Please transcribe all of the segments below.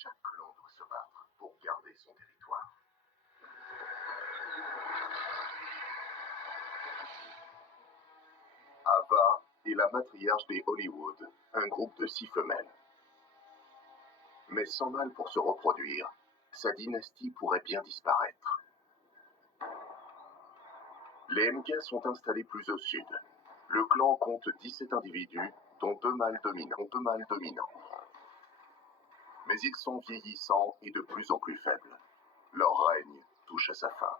Chaque clan doit se battre pour garder son territoire. Ava est la matriarche des Hollywood, un groupe de 6 femelles. Mais sans mâle pour se reproduire, sa dynastie pourrait bien disparaître. Les MK sont installés plus au sud. Le clan compte 17 individus, dont 2 mâles dominants. Mais ils sont vieillissants et de plus en plus faibles. Leur règne touche à sa fin.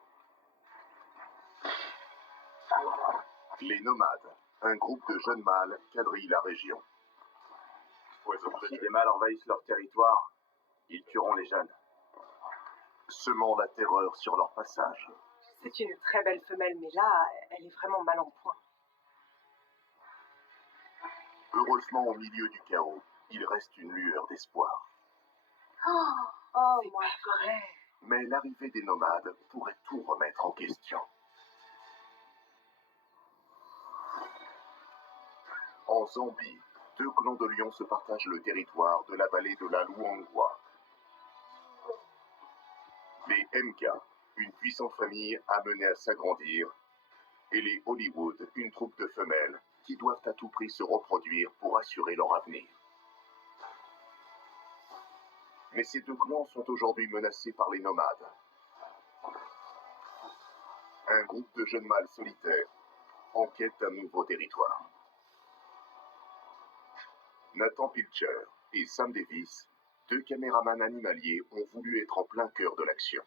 Les nomades, un groupe de jeunes mâles quadrille la région. Si des mâles envahissent leur territoire, ils tueront les jeunes. Semant la terreur sur leur passage. C'est une très belle femelle, mais là, elle est vraiment mal en point. Heureusement, au milieu du chaos, il reste une lueur d'espoir. C'est pas vrai. Mais l'arrivée des nomades pourrait tout remettre en question. En Zambie, 2 clans de lions se partagent le territoire de la vallée de la Luangwa. Les MK, une puissante famille amenée à s'agrandir, et les Hollywood, une troupe de femelles qui doivent à tout prix se reproduire pour assurer leur avenir. Mais ces 2 clans sont aujourd'hui menacés par les nomades. Un groupe de jeunes mâles solitaires en quête d'un nouveau territoire. Nathan Pilcher et Sam Davis, 2 caméramans animaliers, ont voulu être en plein cœur de l'action.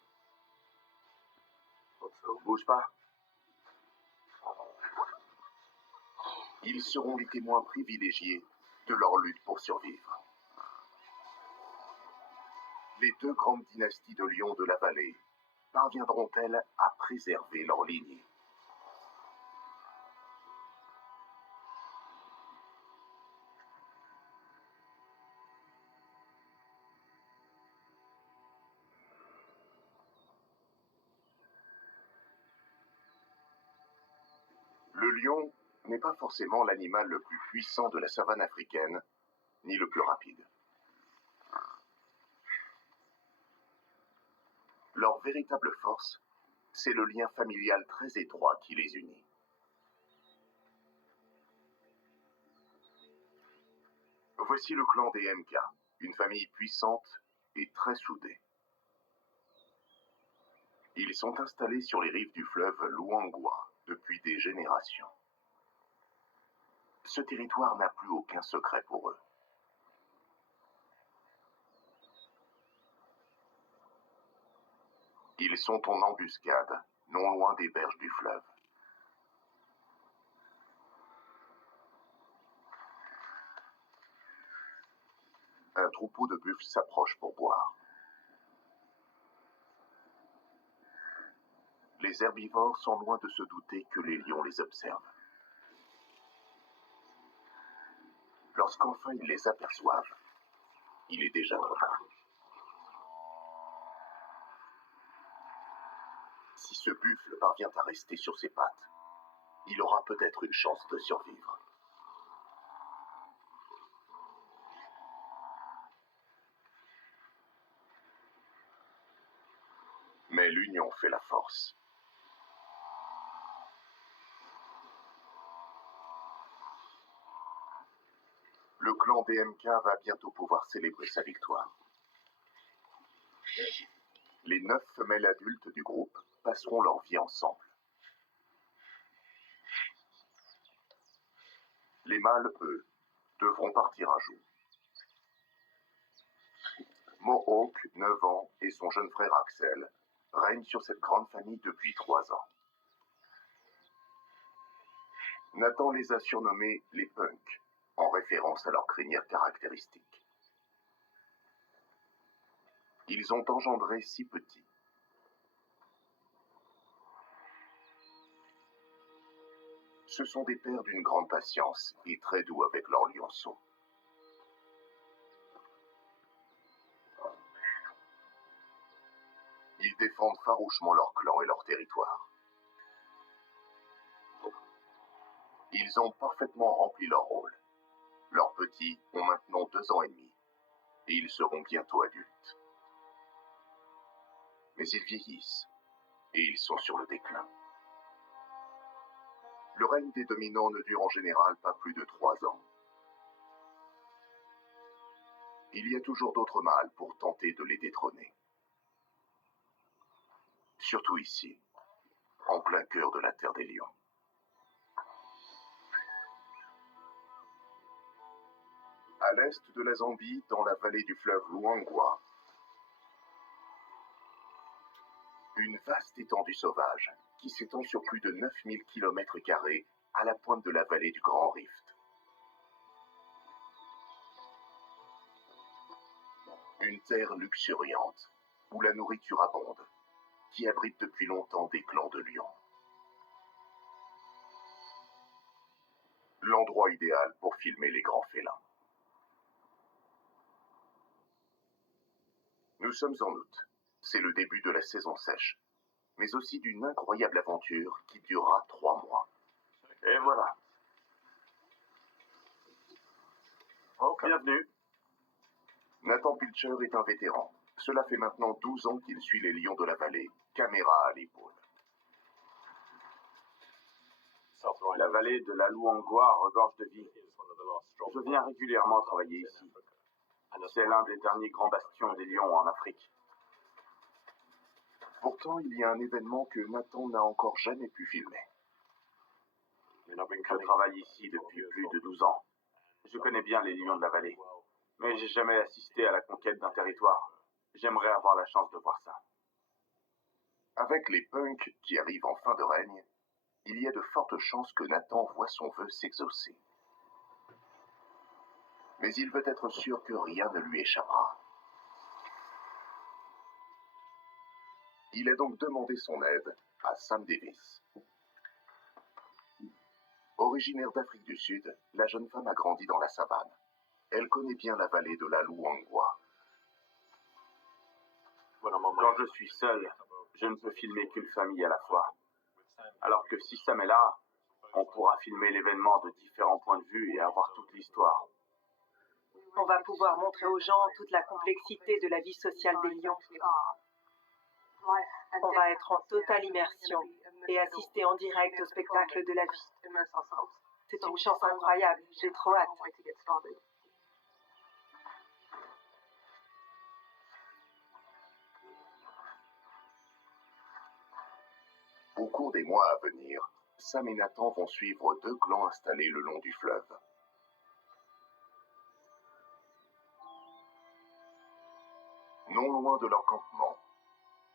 Bouge pas. Ils seront les témoins privilégiés de leur lutte pour survivre. Les 2 grandes dynasties de lions de la vallée parviendront-elles à préserver leur lignée? Le lion n'est pas forcément l'animal le plus puissant de la savane africaine, ni le plus rapide. Leur véritable force, c'est le lien familial très étroit qui les unit. Voici le clan des MK, une famille puissante et très soudée. Ils sont installés sur les rives du fleuve Luangwa depuis des générations. Ce territoire n'a plus aucun secret pour eux. Ils sont en embuscade, non loin des berges du fleuve. Un troupeau de buffles s'approche pour boire. Les herbivores sont loin de se douter que les lions les observent. Lorsqu'enfin ils les aperçoivent, il est déjà trop tard. Si ce buffle parvient à rester sur ses pattes, il aura peut-être une chance de survivre. Mais l'union fait la force. Le clan DMK va bientôt pouvoir célébrer sa victoire. Les 9 femelles adultes du groupe passeront leur vie ensemble. Les mâles, eux, devront partir un jour. Mohawk, 9 ans, et son jeune frère Axel règnent sur cette grande famille depuis 3 ans. Nathan les a surnommés les punks, en référence à leur crinière caractéristique. Ils ont engendré 6 petits. Ce sont des pères d'une grande patience et très doux avec leurs lionceaux. Ils défendent farouchement leur clan et leur territoire. Ils ont parfaitement rempli leur rôle. Leurs petits ont maintenant 2 ans et demi. et ils seront bientôt adultes. Mais ils vieillissent et ils sont sur le déclin. Le règne des dominants ne dure en général pas plus de 3 ans. Il y a toujours d'autres mâles pour tenter de les détrôner. Surtout ici, en plein cœur de la terre des lions. À l'est de la Zambie, dans la vallée du fleuve Luangwa, une vaste étendue sauvage qui s'étend sur plus de 9000 km² à la pointe de la vallée du Grand Rift. Une terre luxuriante, où la nourriture abonde, qui abrite depuis longtemps des clans de lions. L'endroit idéal pour filmer les grands félins. Nous sommes en août. C'est le début de la saison sèche, mais aussi d'une incroyable aventure qui durera 3 mois. Et voilà. Oh, bienvenue. Nathan Pilcher est un vétéran. Cela fait maintenant 12 ans qu'il suit les lions de la vallée, caméra à l'épaule. La vallée de la Luangwa regorge de vie. Je viens régulièrement travailler ici. C'est l'un des derniers grands bastions des lions en Afrique. Pourtant, il y a un événement que Nathan n'a encore jamais pu filmer. Je travaille ici depuis plus de 12 ans. Je connais bien les lions de la vallée, mais j'ai jamais assisté à la conquête d'un territoire. J'aimerais avoir la chance de voir ça. Avec les punks qui arrivent en fin de règne, il y a de fortes chances que Nathan voie son vœu s'exaucer. Mais il veut être sûr que rien ne lui échappera. Il a donc demandé son aide à Sam Davis. Originaire d'Afrique du Sud, la jeune femme a grandi dans la savane. Elle connaît bien la vallée de la Luangwa. Quand je suis seul, je ne peux filmer qu'une famille à la fois. Alors que si Sam est là, on pourra filmer l'événement de différents points de vue et avoir toute l'histoire. On va pouvoir montrer aux gens toute la complexité de la vie sociale des lions. On va être en totale immersion et assister en direct au spectacle de la vie. C'est une chance incroyable, j'ai trop hâte. Au cours des mois à venir, Sam et Nathan vont suivre 2 clans installés le long du fleuve. Non loin de leur campement,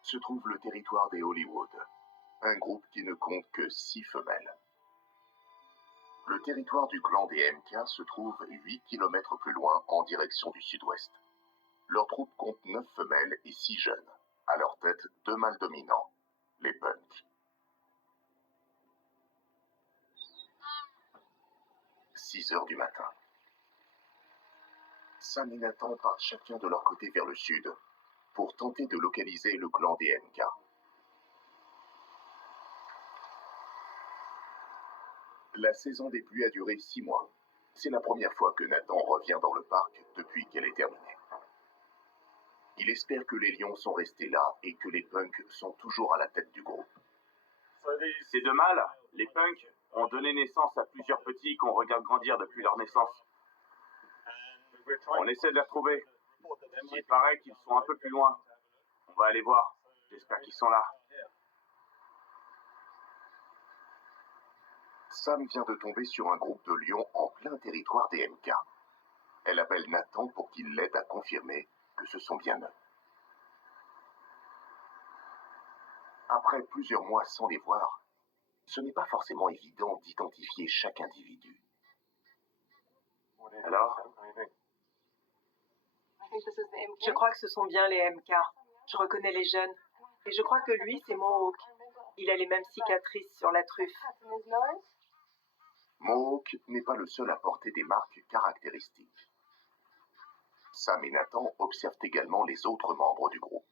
se trouve le territoire des Hollywood, un groupe qui ne compte que 6 femelles. Le territoire du clan des MK se trouve 8 km plus loin en direction du sud-ouest. Leur troupe compte 9 femelles et 6 jeunes. À leur tête, 2 mâles dominants, les punks. 6 heures du matin. Sam et Nathan partent chacun de leur côté vers le sud pour tenter de localiser le clan des MK. La saison des pluies a duré 6 mois. C'est la première fois que Nathan revient dans le parc depuis qu'elle est terminée. Il espère que les lions sont restés là et que les punks sont toujours à la tête du groupe. Ces 2 mâles, les punks, ont donné naissance à plusieurs petits qu'on regarde grandir depuis leur naissance. On essaie de les retrouver. Il paraît qu'ils sont un peu plus loin. On va aller voir. J'espère qu'ils sont là. Sam vient de tomber sur un groupe de lions en plein territoire des MK. Elle appelle Nathan pour qu'il l'aide à confirmer que ce sont bien eux. Après plusieurs mois sans les voir, ce n'est pas forcément évident d'identifier chaque individu. Alors, Je crois que ce sont bien les MK. Je reconnais les jeunes. Et je crois que lui, c'est Mohawk. Il a les mêmes cicatrices sur la truffe. Mohawk n'est pas le seul à porter des marques caractéristiques. Sam et Nathan observent également les autres membres du groupe.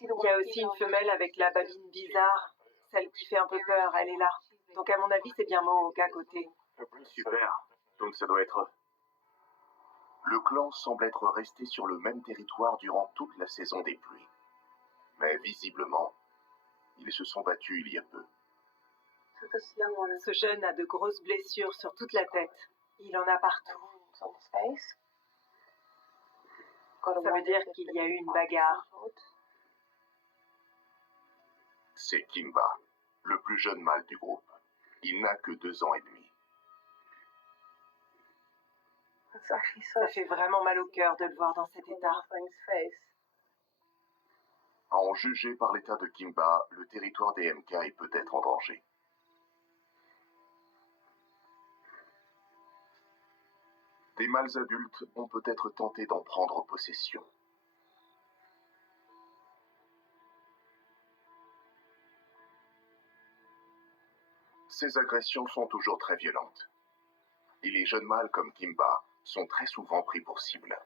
Il y a aussi une femelle avec la babine bizarre, celle qui fait un peu peur, elle est là. Donc à mon avis, c'est bien Mohawk à côté. super. Donc ça doit être eux. Le clan semble être resté sur le même territoire durant toute la saison des pluies. Mais visiblement, ils se sont battus il y a peu. Ce jeune a de grosses blessures sur toute la tête. Il en a partout. Ça veut dire qu'il y a eu une bagarre. C'est Kimba, le plus jeune mâle du groupe. Il n'a que 2 ans et demi. Ça fait vraiment mal au cœur de le voir dans cet état. À en juger par l'état de Kimba, le territoire des MK est peut-être en danger. Des mâles adultes ont peut-être tenté d'en prendre possession. Ces agressions sont toujours très violentes. Et les jeunes mâles comme Kimba sont très souvent pris pour cible.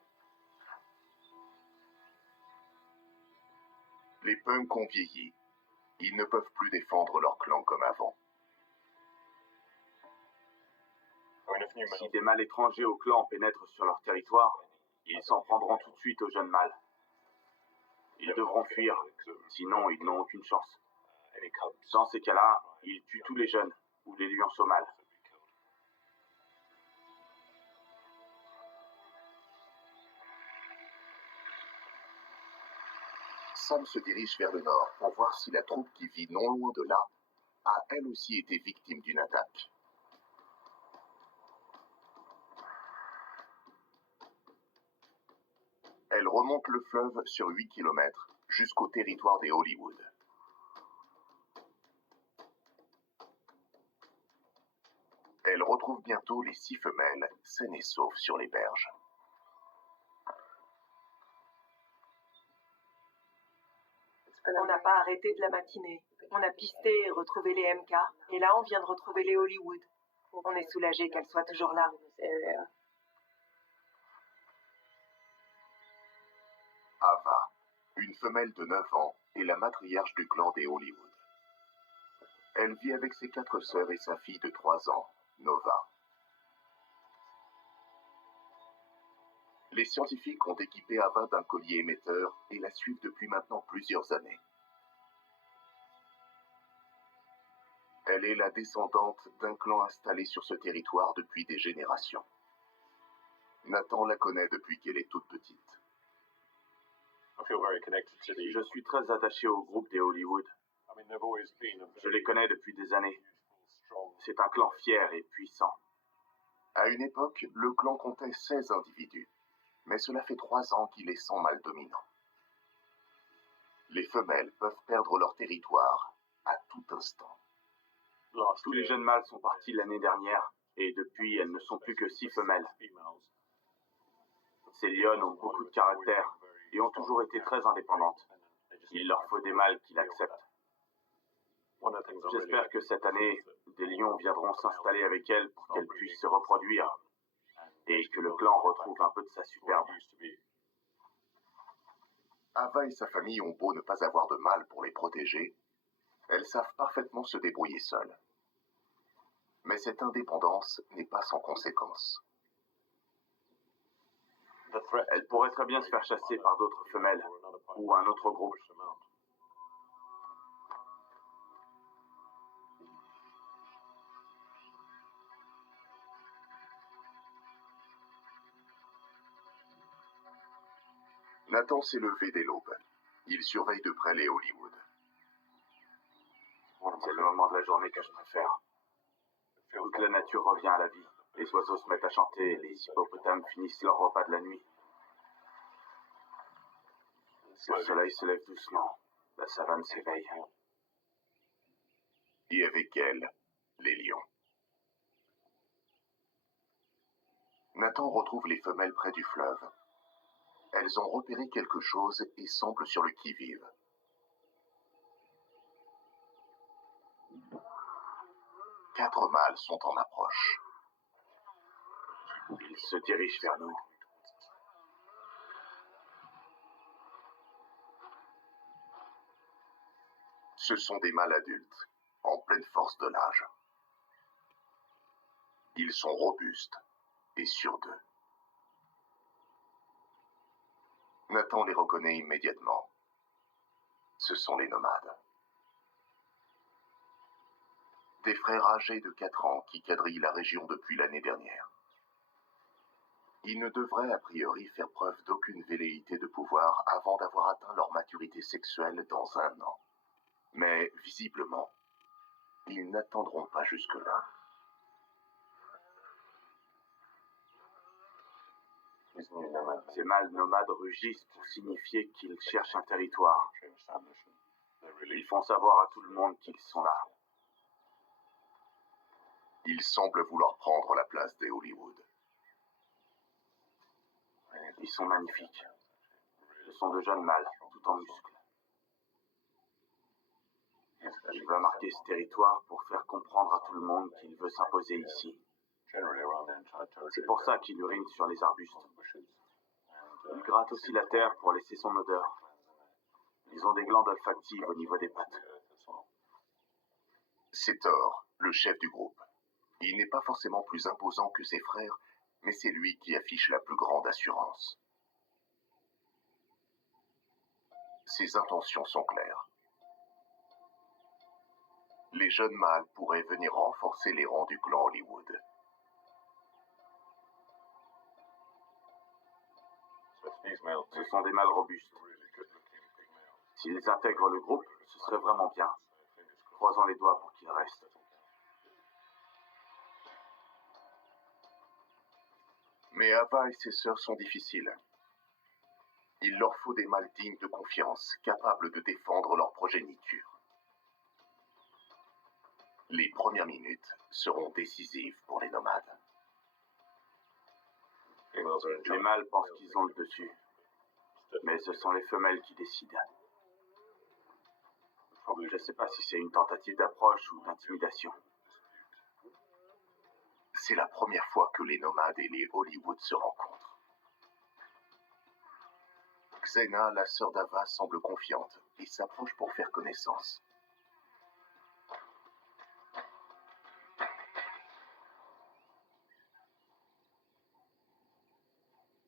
Les punks ont vieilli. Ils ne peuvent plus défendre leur clan comme avant. Si des mâles étrangers au clan pénètrent sur leur territoire, ils s'en prendront tout de suite aux jeunes mâles. Ils devront fuir, sinon ils n'ont aucune chance. Dans ces cas-là, ils tuent tous les jeunes ou les lionceaux mâles. Sam se dirige vers le nord pour voir si la troupe qui vit non loin de là a elle aussi été victime d'une attaque. Elle remonte le fleuve sur 8 km jusqu'au territoire des Hollywood. Elle retrouve bientôt les 6 femelles saines et sauves sur les berges. On n'a pas arrêté de la matinée. On a pisté et retrouvé les MK. Et là, on vient de retrouver les Hollywood. On est soulagé qu'elles soient toujours là. Ava, une femelle de 9 ans, est la matriarche du clan des Hollywood. Elle vit avec ses 4 sœurs et sa fille de 3 ans, Nova. Les scientifiques ont équipé Ava d'un collier émetteur et la suivent depuis maintenant plusieurs années. Elle est la descendante d'un clan installé sur ce territoire depuis des générations. Nathan la connaît depuis qu'elle est toute petite. Je suis très attaché au groupe des Hollywood. Je les connais depuis des années. C'est un clan fier et puissant. À une époque, le clan comptait 16 individus, mais cela fait 3 ans qu'il est sans mâle dominant. Les femelles peuvent perdre leur territoire à tout instant. Tous les jeunes mâles sont partis l'année dernière, et depuis, elles ne sont plus que 6 femelles. Ces lionnes ont beaucoup de caractère et ont toujours été très indépendantes. Il leur faut des mâles qui l'acceptent. J'espère que cette année, des lions viendront s'installer avec elles pour qu'elles puissent se reproduire et que le clan retrouve un peu de sa superbe. Ava et sa famille ont beau ne pas avoir de mâle pour les protéger, elles savent parfaitement se débrouiller seules. Mais cette indépendance n'est pas sans conséquences. Elles pourraient très bien se faire chasser par d'autres femelles ou un autre groupe. Nathan s'est levé dès l'aube. Il surveille de près les Hollywood. C'est le moment de la journée que je préfère. Toute la nature revient à la vie. Les oiseaux se mettent à chanter, les hippopotames finissent leur repas de la nuit. Le soleil se lève doucement, la savane s'éveille. Et avec elle, les lions. Nathan retrouve les femelles près du fleuve. Elles ont repéré quelque chose et semblent sur le qui-vive. Quatre mâles sont en approche. Ils se dirigent vers nous. Ce sont des mâles adultes, en pleine force de l'âge. Ils sont robustes et sûrs d'eux. Nathan les reconnaît immédiatement. Ce sont les nomades. Des frères âgés de 4 ans qui quadrillent la région depuis l'année dernière. Ils ne devraient a priori faire preuve d'aucune velléité de pouvoir avant d'avoir atteint leur maturité sexuelle dans 1 an. Mais visiblement, ils n'attendront pas jusque-là. Ces mâles nomades rugissent pour signifier qu'ils cherchent un territoire. Ils font savoir à tout le monde qu'ils sont là. Ils semblent vouloir prendre la place des Hollywood. Ils sont magnifiques. Ce sont de jeunes mâles, tout en muscles. Il va marquer ce territoire pour faire comprendre à tout le monde qu'il veut s'imposer ici. C'est pour ça qu'il urine sur les arbustes. Il gratte aussi la terre pour laisser son odeur. Ils ont des glandes olfactives au niveau des pattes. C'est Thor, le chef du groupe. Il n'est pas forcément plus imposant que ses frères, mais c'est lui qui affiche la plus grande assurance. Ses intentions sont claires. Les jeunes mâles pourraient venir renforcer les rangs du clan Hollywood. Ce sont des mâles robustes. S'ils intègrent le groupe, ce serait vraiment bien. Croisons les doigts pour qu'ils restent. Mais Ava et ses sœurs sont difficiles. Il leur faut des mâles dignes de confiance, capables de défendre leur progéniture. Les premières minutes seront décisives pour les nomades. Les mâles pensent qu'ils ont le dessus, mais ce sont les femelles qui décident. Je ne sais pas si c'est une tentative d'approche ou d'intimidation. C'est la première fois que les nomades et les Hollywood se rencontrent. Xena, la sœur d'Ava, semble confiante et s'approche pour faire connaissance.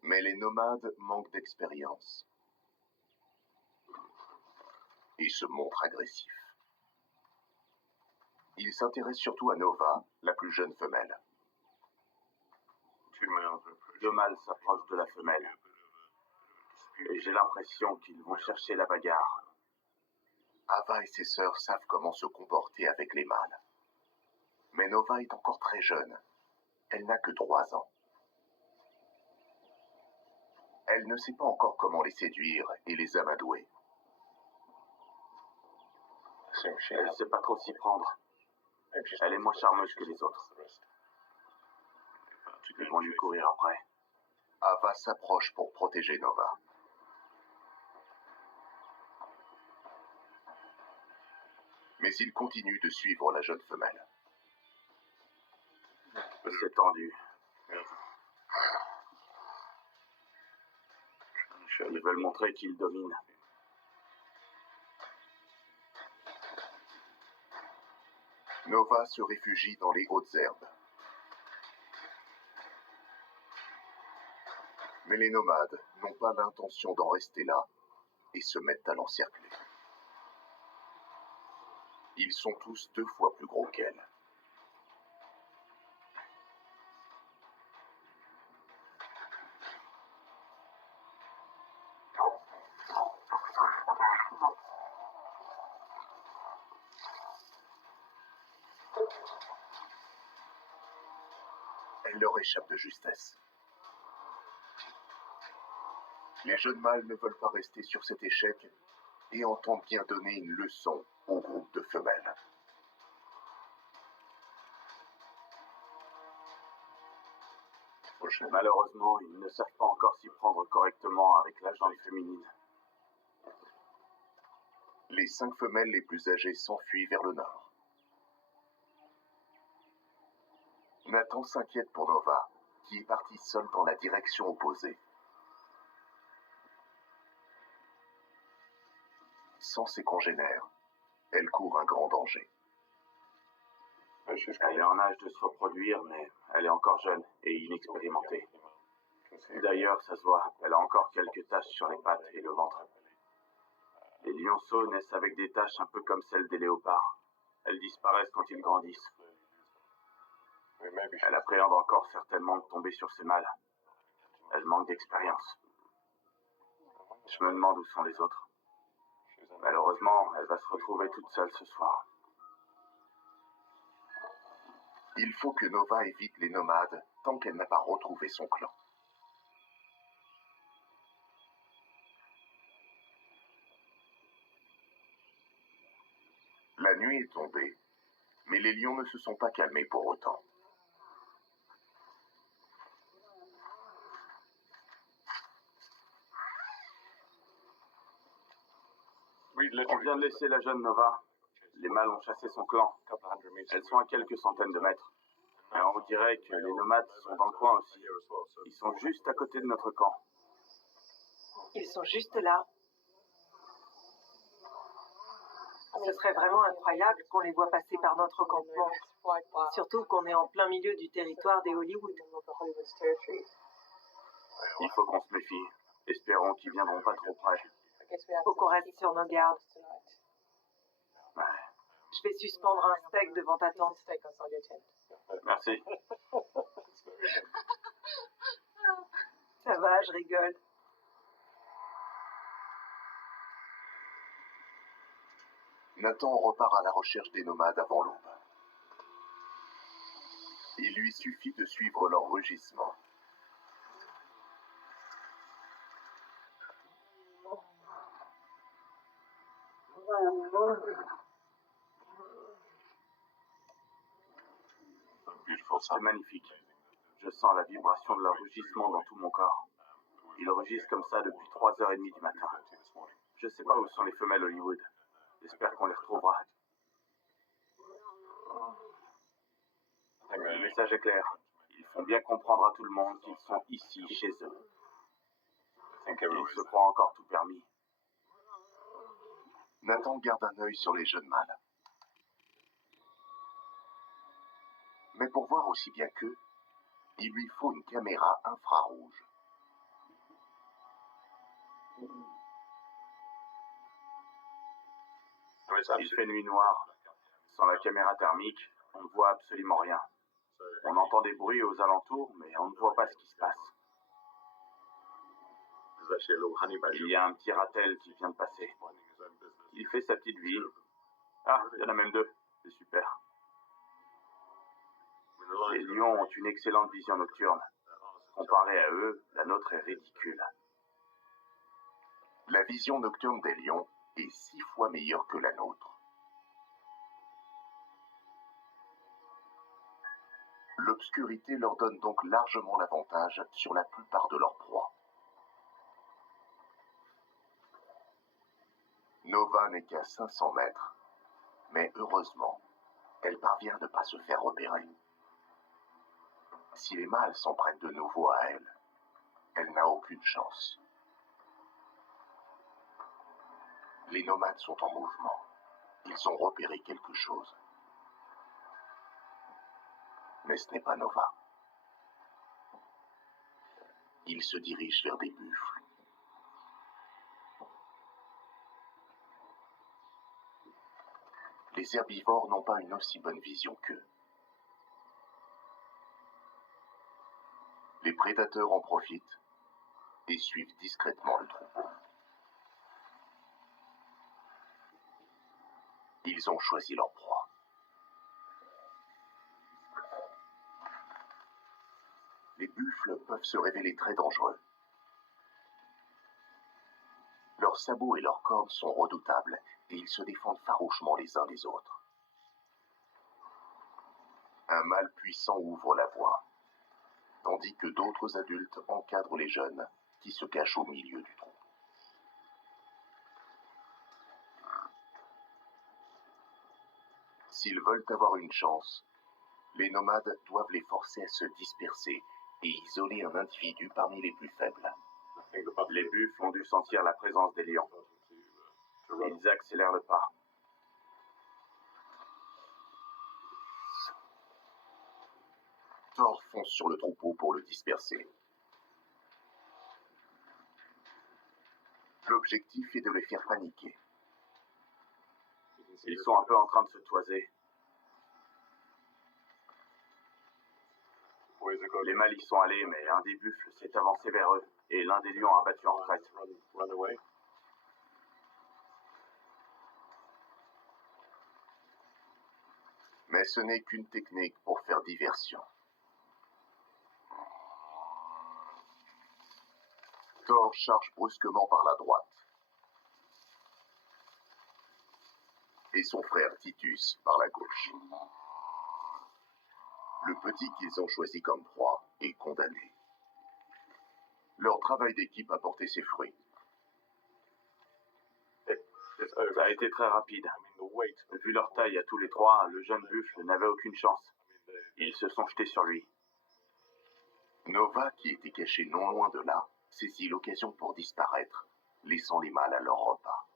Mais les nomades manquent d'expérience et se montrent agressifs. Ils s'intéressent surtout à Nova, la plus jeune femelle. Deux mâles s'approchent de la femelle. Et j'ai l'impression qu'ils vont chercher la bagarre. Ava et ses sœurs savent comment se comporter avec les mâles. Mais Nova est encore très jeune. Elle n'a que 3 ans. Elle ne sait pas encore comment les séduire et les amadouer. Elle ne sait pas trop s'y prendre. Elle est moins charmeuse que les autres. Ils vont lui courir après. Ava s'approche pour protéger Nova. Mais il continue de suivre la jeune femelle. C'est tendu. Ils veulent montrer qu'ils dominent. Nova se réfugie dans les hautes herbes. Mais les nomades n'ont pas l'intention d'en rester là et se mettent à l'encercler. Ils sont tous 2 fois plus gros qu'elle. Elle leur échappe de justesse. Les jeunes mâles ne veulent pas rester sur cet échec et entendent bien donner une leçon au groupe de femelles. Malheureusement, ils ne savent pas encore s'y prendre correctement avec la jante féminine. Les 5 femelles les plus âgées s'enfuient vers le nord. Nathan s'inquiète pour Nova, qui est partie seule dans la direction opposée. Sans ses congénères, elle court un grand danger. Elle est en âge de se reproduire, mais elle est encore jeune et inexpérimentée. D'ailleurs, ça se voit, elle a encore quelques taches sur les pattes et le ventre. Les lionceaux naissent avec des taches un peu comme celles des léopards. Elles disparaissent quand ils grandissent. Elle appréhende encore certainement de tomber sur ses mâles. Elle manque d'expérience. Je me demande où sont les autres. Malheureusement, elle va se retrouver toute seule ce soir. Il faut que Nova évite les nomades tant qu'elle n'a pas retrouvé son clan. La nuit est tombée, mais les lions ne se sont pas calmés pour autant. On vient de laisser la jeune Nova. Les mâles ont chassé son clan. Elles sont à quelques centaines de mètres. Et on dirait que les nomades sont dans le coin aussi. Ils sont juste à côté de notre camp. Ils sont juste là. Ce serait vraiment incroyable qu'on les voit passer par notre campement. Surtout qu'on est en plein milieu du territoire des Hollywood. Il faut qu'on se méfie. Espérons qu'ils viendront pas trop près. Faut qu'on reste sur nos gardes. Ouais. Je vais suspendre un steak devant ta tente. Merci. Ça va, je rigole. Nathan repart à la recherche des nomades avant l'aube. Il lui suffit de suivre leur rugissement. C'est magnifique. Je sens la vibration de leur rugissement dans tout mon corps. Ils rugissent comme ça depuis 3h30 du matin. Je sais pas où sont les femelles Hollywood. J'espère qu'on les retrouvera. Le message est clair. Ils font bien comprendre à tout le monde qu'ils sont ici, chez eux. Ils se croient encore tout permis. Nathan garde un œil sur les jeunes mâles. Mais pour voir aussi bien qu'eux, il lui faut une caméra infrarouge. Il fait nuit noire. Sans la caméra thermique, on ne voit absolument rien. On entend des bruits aux alentours, mais on ne voit pas ce qui se passe. Il y a un petit ratel qui vient de passer. Il fait sa petite vie. Ah, il y en a même deux. C'est super. Les lions ont une excellente vision nocturne. Comparé à eux, la nôtre est ridicule. La vision nocturne des lions est 6 fois meilleure que la nôtre. L'obscurité leur donne donc largement l'avantage sur la plupart de leurs proies. Nova n'est qu'à 500 mètres, mais heureusement, elle parvient à ne pas se faire repérer. Si les mâles s'en prennent de nouveau à elle, elle n'a aucune chance. Les nomades sont en mouvement. Ils ont repéré quelque chose. Mais ce n'est pas Nova. Ils se dirigent vers des buffles. Les herbivores n'ont pas une aussi bonne vision qu'eux. Les prédateurs en profitent et suivent discrètement le troupeau. Ils ont choisi leur proie. Les buffles peuvent se révéler très dangereux. Leurs sabots et leurs cornes sont redoutables et ils se défendent farouchement les uns des autres. Un mâle puissant ouvre la voie, tandis que d'autres adultes encadrent les jeunes qui se cachent au milieu du troupeau. S'ils veulent avoir une chance, les nomades doivent les forcer à se disperser et isoler un individu parmi les plus faibles. Les buffles ont dû sentir la présence des lions. Ils accélèrent le pas. Thor fonce sur le troupeau pour le disperser. L'objectif est de les faire paniquer. Ils sont un peu en train de se toiser. Les mâles y sont allés, mais un des buffles s'est avancé vers eux, et l'un des lions a battu en retraite. Mais ce n'est qu'une technique pour faire diversion. Thor charge brusquement par la droite. Et son frère Titus par la gauche. Le petit qu'ils ont choisi comme proie est condamné. Leur travail d'équipe a porté ses fruits. Ça a été très rapide. Vu leur taille à tous les trois, le jeune buffle n'avait aucune chance. Ils se sont jetés sur lui. Nova, qui était cachée non loin de là, saisit l'occasion pour disparaître, laissant les mâles à leur repas.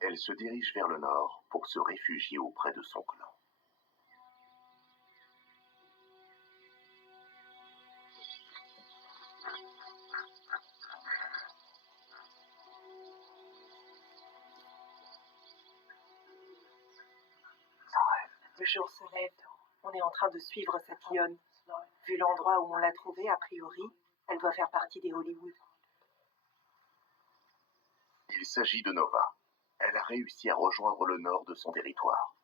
Elle se dirige vers le nord pour se réfugier auprès de son clan. Le jour se lève. On est en train de suivre cette lionne. Vu l'endroit où on l'a trouvée, a priori, elle doit faire partie des Hollywood. Il s'agit de Nova. Elle a réussi à rejoindre le nord de son territoire.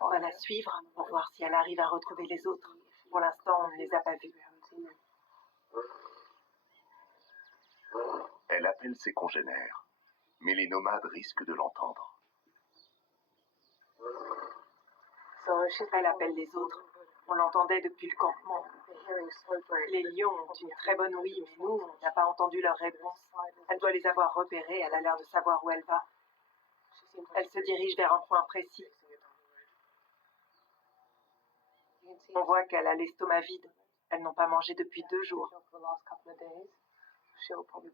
On va la suivre pour voir si elle arrive à retrouver les autres. Pour l'instant, on ne les a pas vus. Elle appelle ses congénères, mais les nomades risquent de l'entendre. Elle appelle les autres. On l'entendait depuis le campement. Les lions ont une très bonne ouïe, mais nous, on n'a pas entendu leur réponse. Elle doit les avoir repérés, elle a l'air de savoir où elle va. Elle se dirige vers un point précis. On voit qu'elle a l'estomac vide. Elles n'ont pas mangé depuis 2 jours.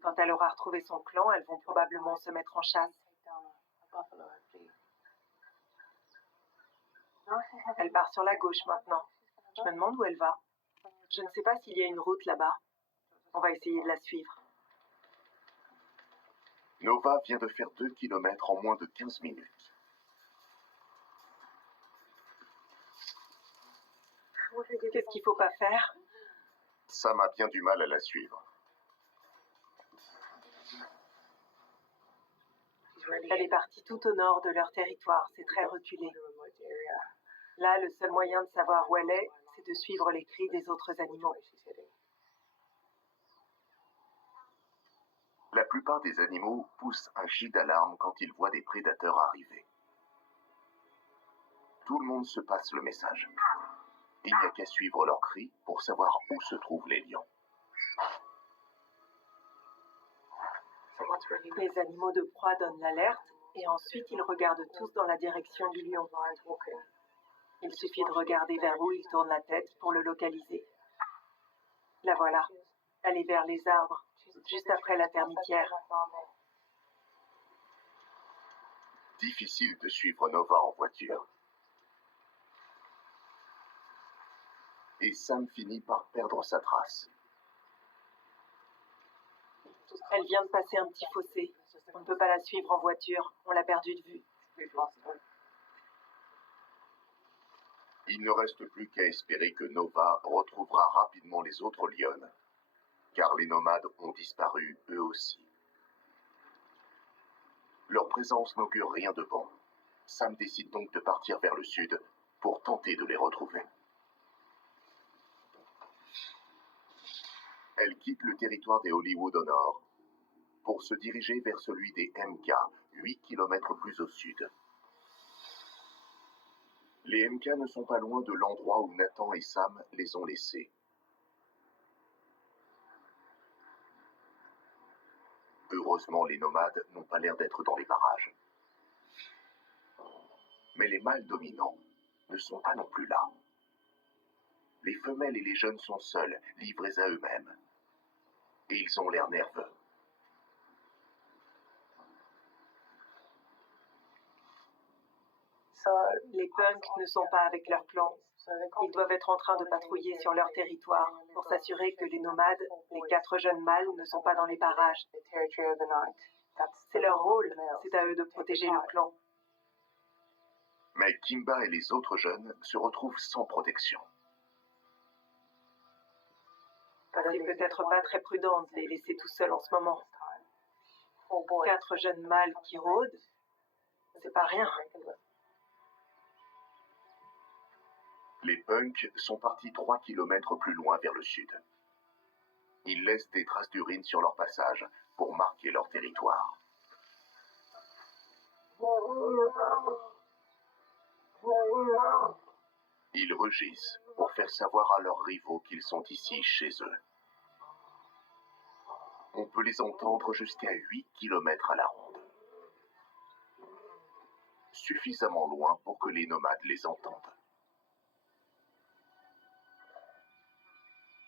Quand elle aura retrouvé son clan, elles vont probablement se mettre en chasse. Elle part sur la gauche maintenant. Je me demande où elle va. Je ne sais pas s'il y a une route là-bas. On va essayer de la suivre. Nova vient de faire 2 kilomètres en moins de 15 minutes. Qu'est-ce qu'il ne faut pas faire? Sam a bien du mal à la suivre. Elle est partie tout au nord de leur territoire. C'est très reculé. Là, le seul moyen de savoir où elle est, c'est de suivre les cris des autres animaux. La plupart des animaux poussent un cri d'alarme quand ils voient des prédateurs arriver. Tout le monde se passe le message. Il n'y a qu'à suivre leurs cris pour savoir où se trouvent les lions. Les animaux de proie donnent l'alerte et ensuite ils regardent tous dans la direction du lion. Il suffit de regarder vers où il tourne la tête pour le localiser. La voilà. Elle est vers les arbres, juste après la termitière. Difficile de suivre Nova en voiture. Et Sam finit par perdre sa trace. Elle vient de passer un petit fossé. On ne peut pas la suivre en voiture. On l'a perdue de vue. Il ne reste plus qu'à espérer que Nova retrouvera rapidement les autres lionnes, car les nomades ont disparu eux aussi. Leur présence n'augure rien de bon. Sam décide donc de partir vers le sud pour tenter de les retrouver. Elle quitte le territoire des Hollywood au nord pour se diriger vers celui des MK, 8 km plus au sud. Les MK ne sont pas loin de l'endroit où Nathan et Sam les ont laissés. Heureusement, les nomades n'ont pas l'air d'être dans les parages. Mais les mâles dominants ne sont pas non plus là. Les femelles et les jeunes sont seuls, livrés à eux-mêmes. Et ils ont l'air nerveux. Les punks ne sont pas avec leur clan. Ils doivent être en train de patrouiller sur leur territoire pour s'assurer que les nomades, les 4 jeunes mâles, ne sont pas dans les parages. C'est leur rôle, c'est à eux de protéger le clan. Mais Kimba et les autres jeunes se retrouvent sans protection. C'est peut-être pas très prudent de les laisser tout seuls en ce moment. 4 jeunes mâles qui rôdent, c'est pas rien. Les punks sont partis 3 kilomètres plus loin vers le sud. Ils laissent des traces d'urine sur leur passage pour marquer leur territoire. Ils rugissent pour faire savoir à leurs rivaux qu'ils sont ici chez eux. On peut les entendre jusqu'à 8 kilomètres à la ronde. Suffisamment loin pour que les nomades les entendent.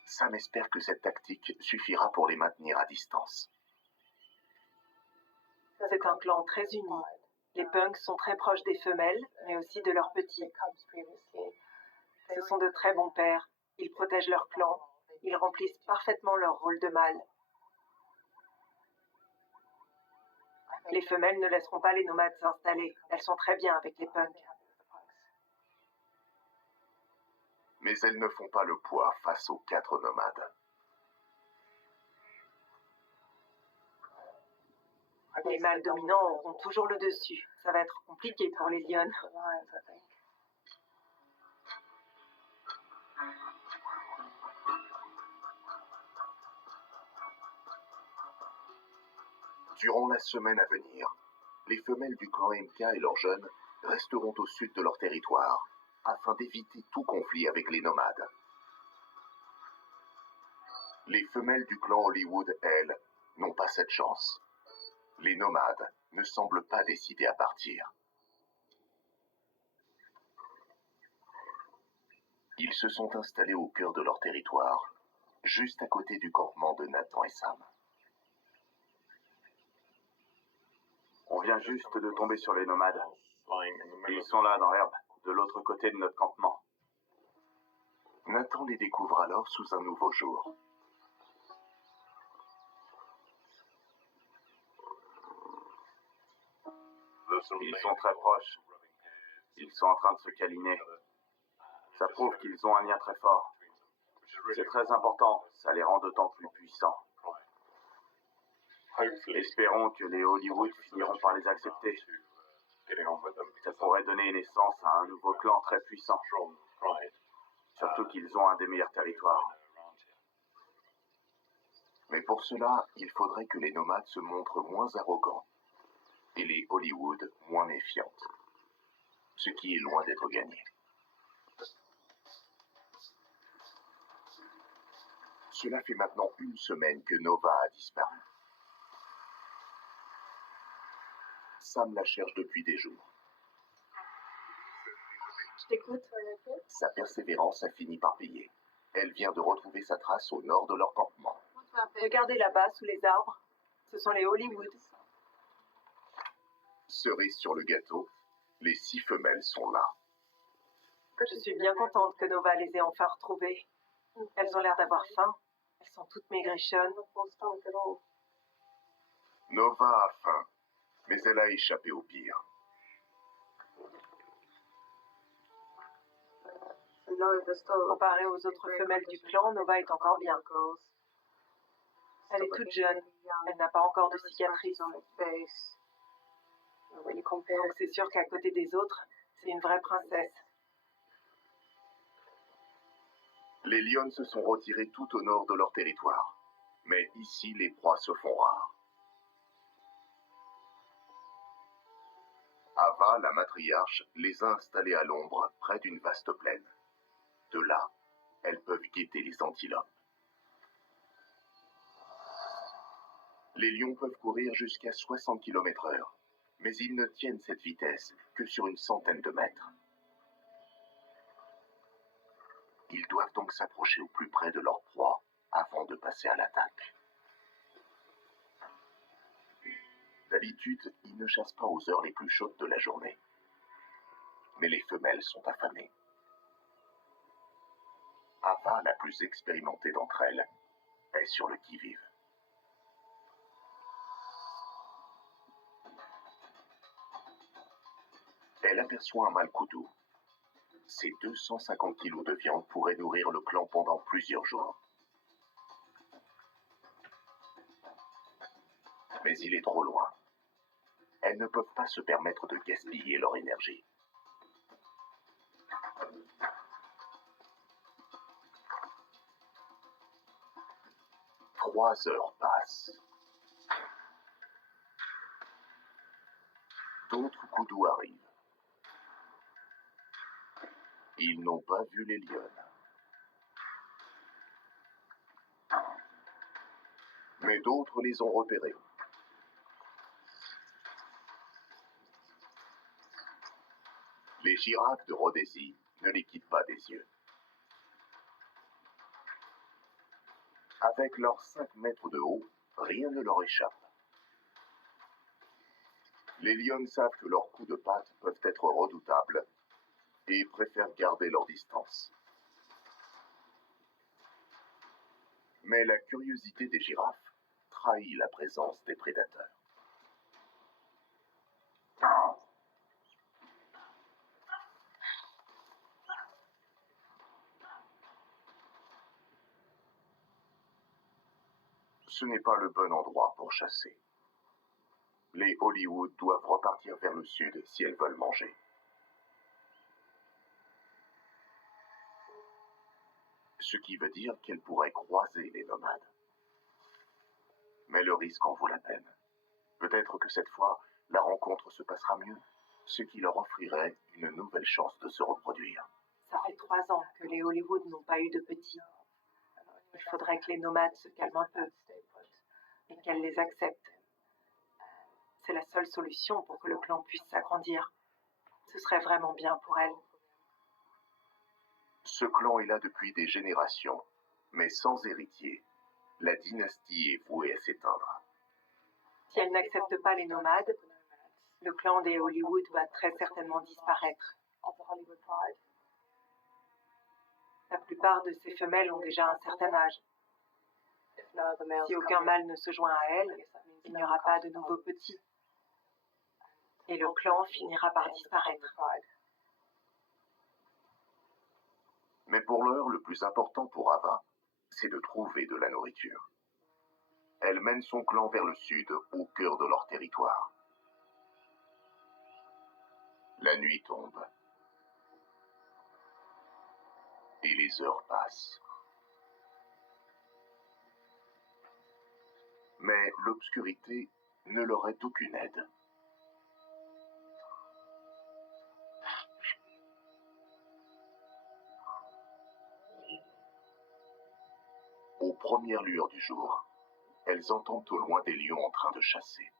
Sam espère que cette tactique suffira pour les maintenir à distance. C'est un clan très uni. Les punks sont très proches des femelles, mais aussi de leurs petits. Ce sont de très bons pères. Ils protègent leur clan. Ils remplissent parfaitement leur rôle de mâle. Les femelles ne laisseront pas les nomades s'installer. Elles sont très bien avec les punks. Mais elles ne font pas le poids face aux 4 nomades. Les mâles dominants auront toujours le dessus. Ça va être compliqué pour les lionnes. Durant la semaine à venir, les femelles du clan MK et leurs jeunes resteront au sud de leur territoire afin d'éviter tout conflit avec les nomades. Les femelles du clan Hollywood, elles, n'ont pas cette chance. Les nomades ne semblent pas décidés à partir. Ils se sont installés au cœur de leur territoire, juste à côté du campement de Nathan et Sam. On vient juste de tomber sur les nomades. Ils sont là, dans l'herbe, de l'autre côté de notre campement. Nathan les découvre alors sous un nouveau jour. Ils sont très proches. Ils sont en train de se câliner. Ça prouve qu'ils ont un lien très fort. C'est très important, ça les rend d'autant plus puissants. Espérons que les Hollywood finiront par les accepter. Ça pourrait donner naissance à un nouveau clan très puissant. Surtout qu'ils ont un des meilleurs territoires. Mais pour cela, il faudrait que les nomades se montrent moins arrogants et les Hollywood moins méfiantes. Ce qui est loin d'être gagné. Cela fait maintenant 1 semaine que Nova a disparu. Sam la cherche depuis des jours. Je t'écoute. Sa persévérance a fini par payer. Elle vient de retrouver sa trace au nord de leur campement. Regardez là-bas, sous les arbres. Ce sont les Hollywood. Cerise sur le gâteau, les 6 femelles sont là. Je suis bien contente que Nova les ait enfin retrouvées. Elles ont l'air d'avoir faim. Elles sont toutes maigrichonnes. Nova a faim, mais elle a échappé au pire. Comparée aux autres femelles du clan, Nova est encore bien. Elle est toute jeune. Elle n'a pas encore de cicatrices. Donc c'est sûr qu'à côté des autres, c'est une vraie princesse. Les lions se sont retirés tout au nord de leur territoire. Mais ici, les proies se font rares. Ava, la matriarche, les a installés à l'ombre, près d'une vaste plaine. De là, elles peuvent guetter les antilopes. Les lions peuvent courir jusqu'à 60 km/h, mais ils ne tiennent cette vitesse que sur une centaine de mètres. Ils doivent donc s'approcher au plus près de leur proie avant de passer à l'attaque. D'habitude, ils ne chassent pas aux heures les plus chaudes de la journée. mais les femelles sont affamées. Ava, la plus expérimentée d'entre elles, est sur le qui-vive. Elle aperçoit un mâle koudou. Ces 250 kilos de viande pourraient nourrir le clan pendant plusieurs jours. Mais il est trop loin. Elles ne peuvent pas se permettre de gaspiller leur énergie. Trois heures passent. D'autres koudous arrivent. Ils n'ont pas vu les lionnes. Mais d'autres les ont repérés. Les girafes de Rhodésie ne les quittent pas des yeux. Avec leurs 5 mètres de haut, rien ne leur échappe. Les lionnes savent que leurs coups de patte peuvent être redoutables et préfèrent garder leur distance. Mais la curiosité des girafes trahit la présence des prédateurs. Ce n'est pas le bon endroit pour chasser. Les Hollywood doivent repartir vers le sud si elles veulent manger. Ce qui veut dire qu'elles pourraient croiser les nomades. Mais le risque en vaut la peine. Peut-être que cette fois, la rencontre se passera mieux, ce qui leur offrirait une nouvelle chance de se reproduire. Ça fait 3 ans que les Hollywood n'ont pas eu de petits. Il faudrait que les nomades se calment un peu et qu'elles les acceptent. C'est la seule solution pour que le clan puisse s'agrandir. Ce serait vraiment bien pour elles. Ce clan est là depuis des générations, mais sans héritier. La dynastie est vouée à s'éteindre. Si elles n'acceptent pas les nomades, le clan des Hollywood va très certainement disparaître. La plupart de ces femelles ont déjà un certain âge. Si aucun mâle ne se joint à elles, il n'y aura pas de nouveaux petits. Et le clan finira par disparaître. Mais pour l'heure, le plus important pour Ava, c'est de trouver de la nourriture. Elle mène son clan vers le sud, au cœur de leur territoire. La nuit tombe. Et les heures passent. Mais l'obscurité ne leur est aucune aide. Aux premières lueurs du jour, elles entendent au loin des lions en train de chasser.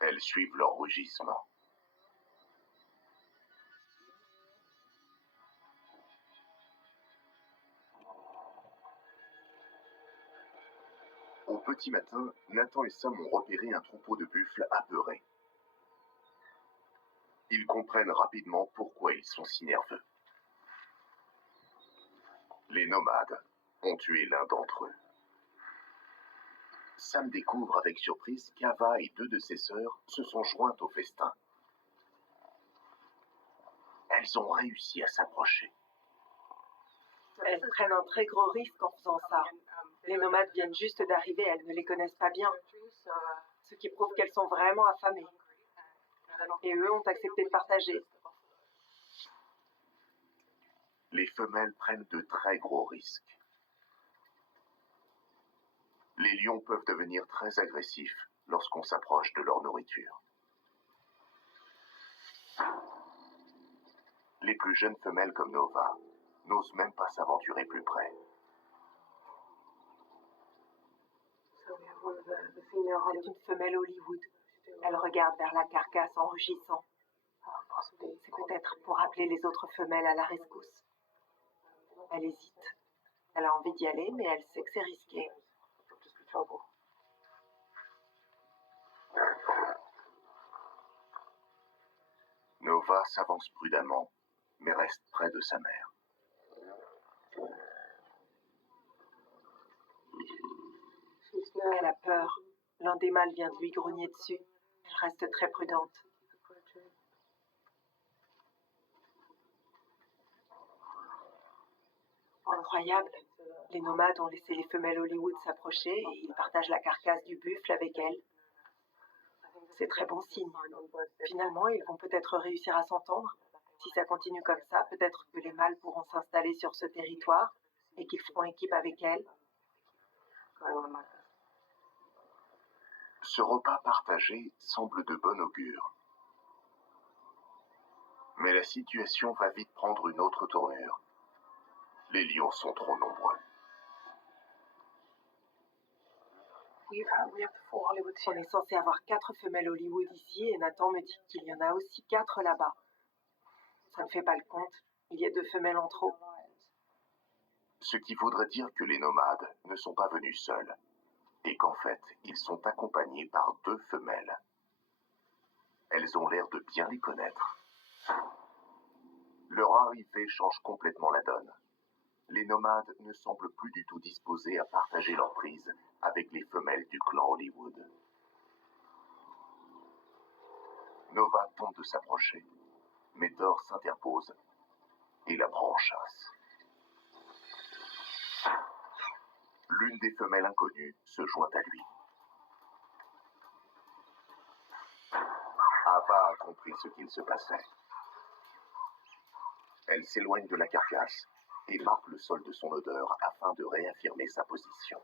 Elles suivent leur rugissement. Au petit matin, Nathan et Sam ont repéré un troupeau de buffles apeurés. Ils comprennent rapidement pourquoi ils sont si nerveux. Les nomades ont tué l'un d'entre eux. Sam découvre avec surprise qu'Ava et 2 de ses sœurs se sont jointes au festin. Elles ont réussi à s'approcher. Elles prennent un très gros risque en faisant ça. Les nomades viennent juste d'arriver, elles ne les connaissent pas bien, ce qui prouve qu'elles sont vraiment affamées. Et eux ont accepté de partager. Les femelles prennent de très gros risques. Les lions peuvent devenir très agressifs lorsqu'on s'approche de leur nourriture. Les plus jeunes femelles comme Nova n'osent même pas s'aventurer plus près. C'est une femelle Hollywood. Elle regarde vers la carcasse en rugissant. C'est peut-être pour appeler les autres femelles à la rescousse. Elle hésite. Elle a envie d'y aller, mais elle sait que c'est risqué. Nova s'avance prudemment, mais reste près de sa mère. Elle a peur. L'un des mâles vient de lui grogner dessus. Elle reste très prudente. Incroyable. Les nomades ont laissé les femelles Hollywood s'approcher et ils partagent la carcasse du buffle avec elles. C'est très bon signe. Finalement, ils vont peut-être réussir à s'entendre. Si ça continue comme ça, peut-être que les mâles pourront s'installer sur ce territoire et qu'ils feront équipe avec elles. Ce repas partagé semble de bon augure. Mais la situation va vite prendre une autre tournure. Les lions sont trop nombreux. On est censé avoir 4 femelles Hollywood ici et Nathan me dit qu'il y en a aussi 4 là-bas. Ça ne fait pas le compte. Il y a 2 femelles en trop. Ce qui voudrait dire que les nomades ne sont pas venus seuls, et qu'en fait, ils sont accompagnés par 2 femelles. Elles ont l'air de bien les connaître. Leur arrivée change complètement la donne. Les nomades ne semblent plus du tout disposés à partager leur prise avec les femelles du clan Hollywood. Nova tente de s'approcher, mais Thor s'interpose et la prend en chasse. L'une des femelles inconnues se joint à lui. Ava a compris ce qu'il se passait. Elle s'éloigne de la carcasse et marque le sol de son odeur afin de réaffirmer sa position.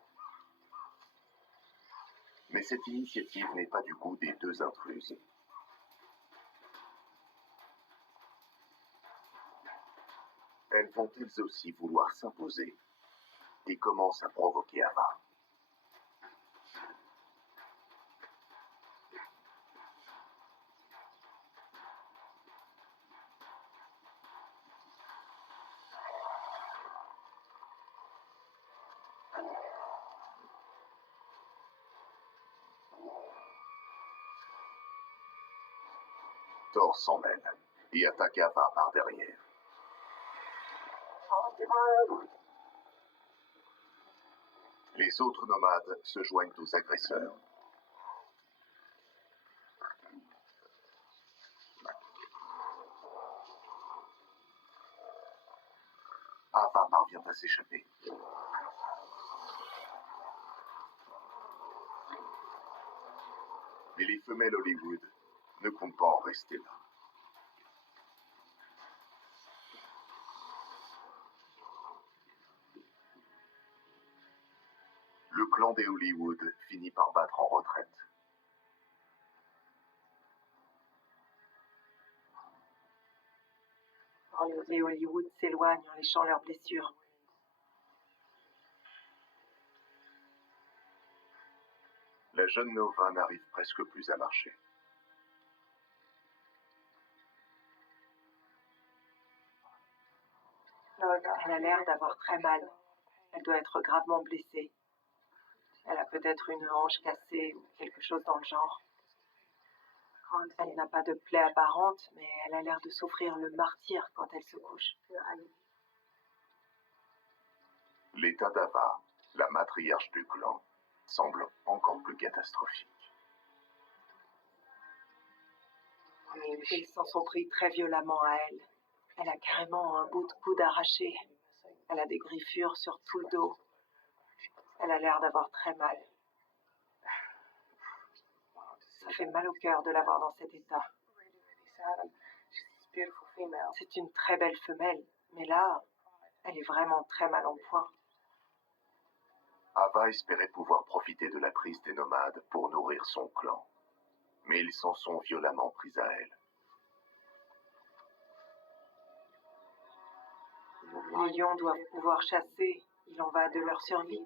Mais cette initiative n'est pas du goût des 2 intruses. Elles vont elles aussi vouloir s'imposer et commencent à provoquer Ava. Thor s'en mêle et attaque Ava par derrière. Les autres nomades se joignent aux agresseurs. Ava parvient à s'échapper. Mais les femelles Hollywood ne comptent pas en rester là. Le clan des Hollywood finit par battre en retraite. Les Hollywood s'éloignent en léchant leurs blessures. La jeune Nova n'arrive presque plus à marcher. Elle a l'air d'avoir très mal. Elle doit être gravement blessée. Elle a peut-être une hanche cassée ou quelque chose dans le genre. Elle n'a pas de plaie apparente, mais elle a l'air de souffrir le martyre quand elle se couche. L'état d'Ava, la matriarche du clan, semble encore plus catastrophique. Ils s'en sont pris très violemment à elle. Elle a carrément un bout de coude arraché. Elle a des griffures sur tout le dos. Elle a l'air d'avoir très mal. Ça fait mal au cœur de la voir dans cet état. C'est une très belle femelle, mais là, elle est vraiment très mal en point. Ava espérait pouvoir profiter de la prise des nomades pour nourrir son clan, mais ils s'en sont violemment pris à elle. Les lions doivent pouvoir chasser, il en va de leur survie.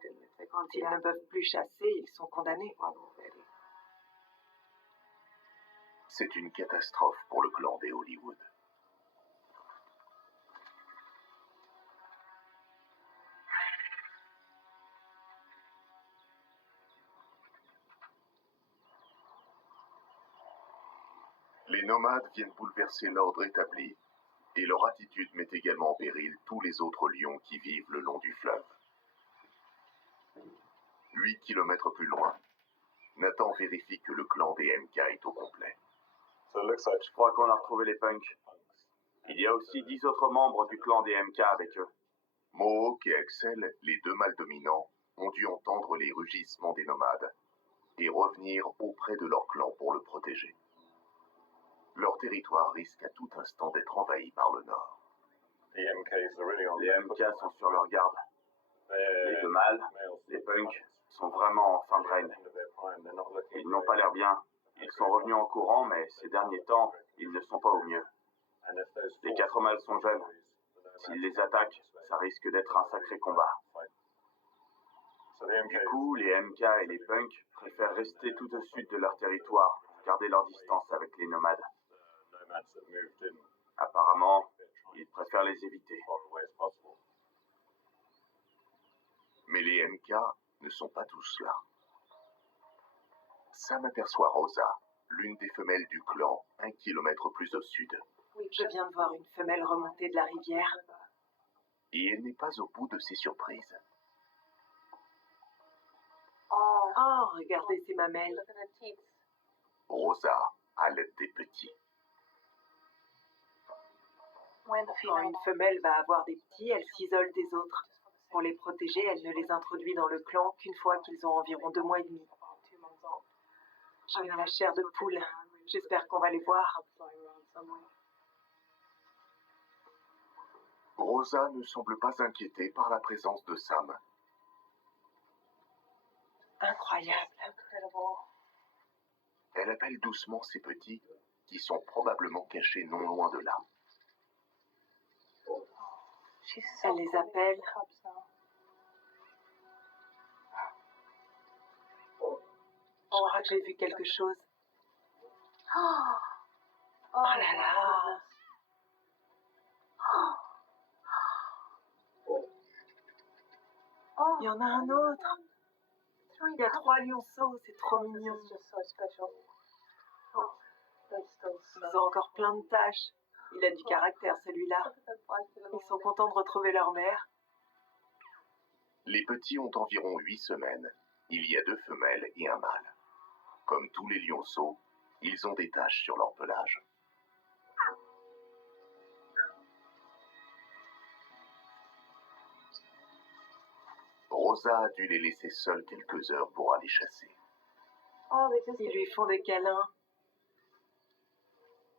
S'ils ne peuvent plus chasser, ils sont condamnés. C'est une catastrophe pour le clan des Hollywood. Les nomades viennent bouleverser l'ordre établi, et leur attitude met également en péril tous les autres lions qui vivent le long du fleuve. 8 kilomètres plus loin, Nathan vérifie que le clan des MK est au complet. Je crois qu'on a retrouvé les punks. Il y a aussi 10 autres membres du clan des MK avec eux. Mohawk et Axel, les deux mâles dominants, ont dû entendre les rugissements des nomades et revenir auprès de leur clan pour le protéger. Leur territoire risque à tout instant d'être envahi par le nord. Les MK sont sur leur garde. Les deux mâles, les punks, sont vraiment en fin de règne. Ils n'ont pas l'air bien. Ils sont revenus en courant, mais ces derniers temps, ils ne sont pas au mieux. Les 4 mâles sont jeunes. S'ils les attaquent, ça risque d'être un sacré combat. Du coup, les MK et les punks préfèrent rester tout au sud de leur territoire, garder leur distance avec les nomades. Apparemment, ils préfèrent les éviter. Mais les MK ne sont pas tous là. Sam aperçoit Rosa, l'une des femelles du clan, 1 kilomètre plus au sud. Je viens de voir une femelle remonter de la rivière. Et elle n'est pas au bout de ses surprises. Oh, regardez ces mamelles. Rosa a l'aide des petits. Quand une femelle va avoir des petits, elle s'isole des autres. Pour les protéger, elle ne les introduit dans le clan qu'une fois qu'ils ont environ 2 mois et demi. J'ai la chair de poule. J'espère qu'on va les voir. Rosa ne semble pas inquiétée par la présence de Sam. Incroyable. Elle appelle doucement ses petits, qui sont probablement cachés non loin de là. Elle les appelle. Je crois que j'ai vu quelque chose. Oh là là. Il y en a un autre. Il y a 3 lionceaux, c'est trop mignon. Ils ont encore plein de taches. Il a du caractère, celui-là. Ils sont contents de retrouver leur mère. Les petits ont environ 8 semaines. Il y a 2 femelles et un mâle. Comme tous les lionceaux, ils ont des taches sur leur pelage. Rosa a dû les laisser seuls quelques heures pour aller chasser. Ils lui font des câlins.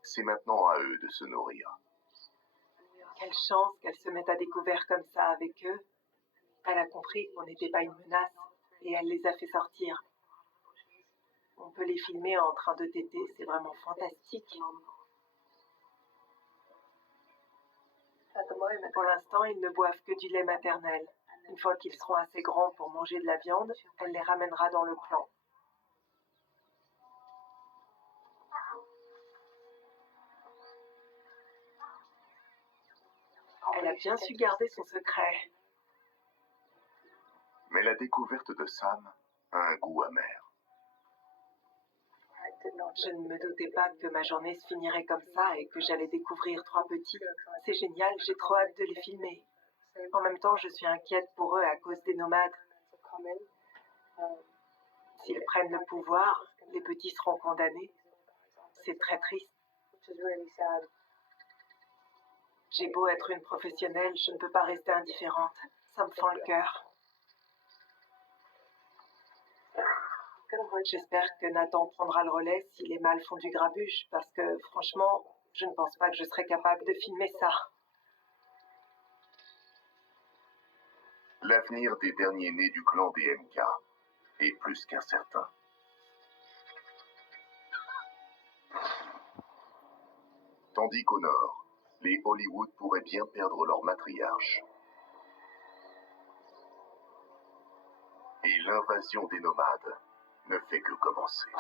C'est maintenant à eux de se nourrir. Quelle chance qu'elle se mette à découvert comme ça avec eux. Elle a compris qu'on n'était pas une menace et elle les a fait sortir. On peut les filmer en train de téter, c'est vraiment fantastique. Pour l'instant, ils ne boivent que du lait maternel. Une fois qu'ils seront assez grands pour manger de la viande, elle les ramènera dans le clan. Elle a bien su garder son secret. Mais la découverte de Sam a un goût amer. Je ne me doutais pas que ma journée se finirait comme ça et que j'allais découvrir 3 petits. C'est génial, j'ai trop hâte de les filmer. En même temps, je suis inquiète pour eux à cause des nomades. S'ils prennent le pouvoir, les petits seront condamnés. C'est très triste. J'ai beau être une professionnelle, je ne peux pas rester indifférente. Ça me fend le cœur. J'espère que Nathan prendra le relais si les mâles font du grabuge, parce que franchement, je ne pense pas que je serais capable de filmer ça. L'avenir des derniers nés du clan des MK est plus qu'incertain. Tandis qu'au nord, les Hollywood pourraient bien perdre leur matriarche. Et l'invasion des nomades ne fait que commencer.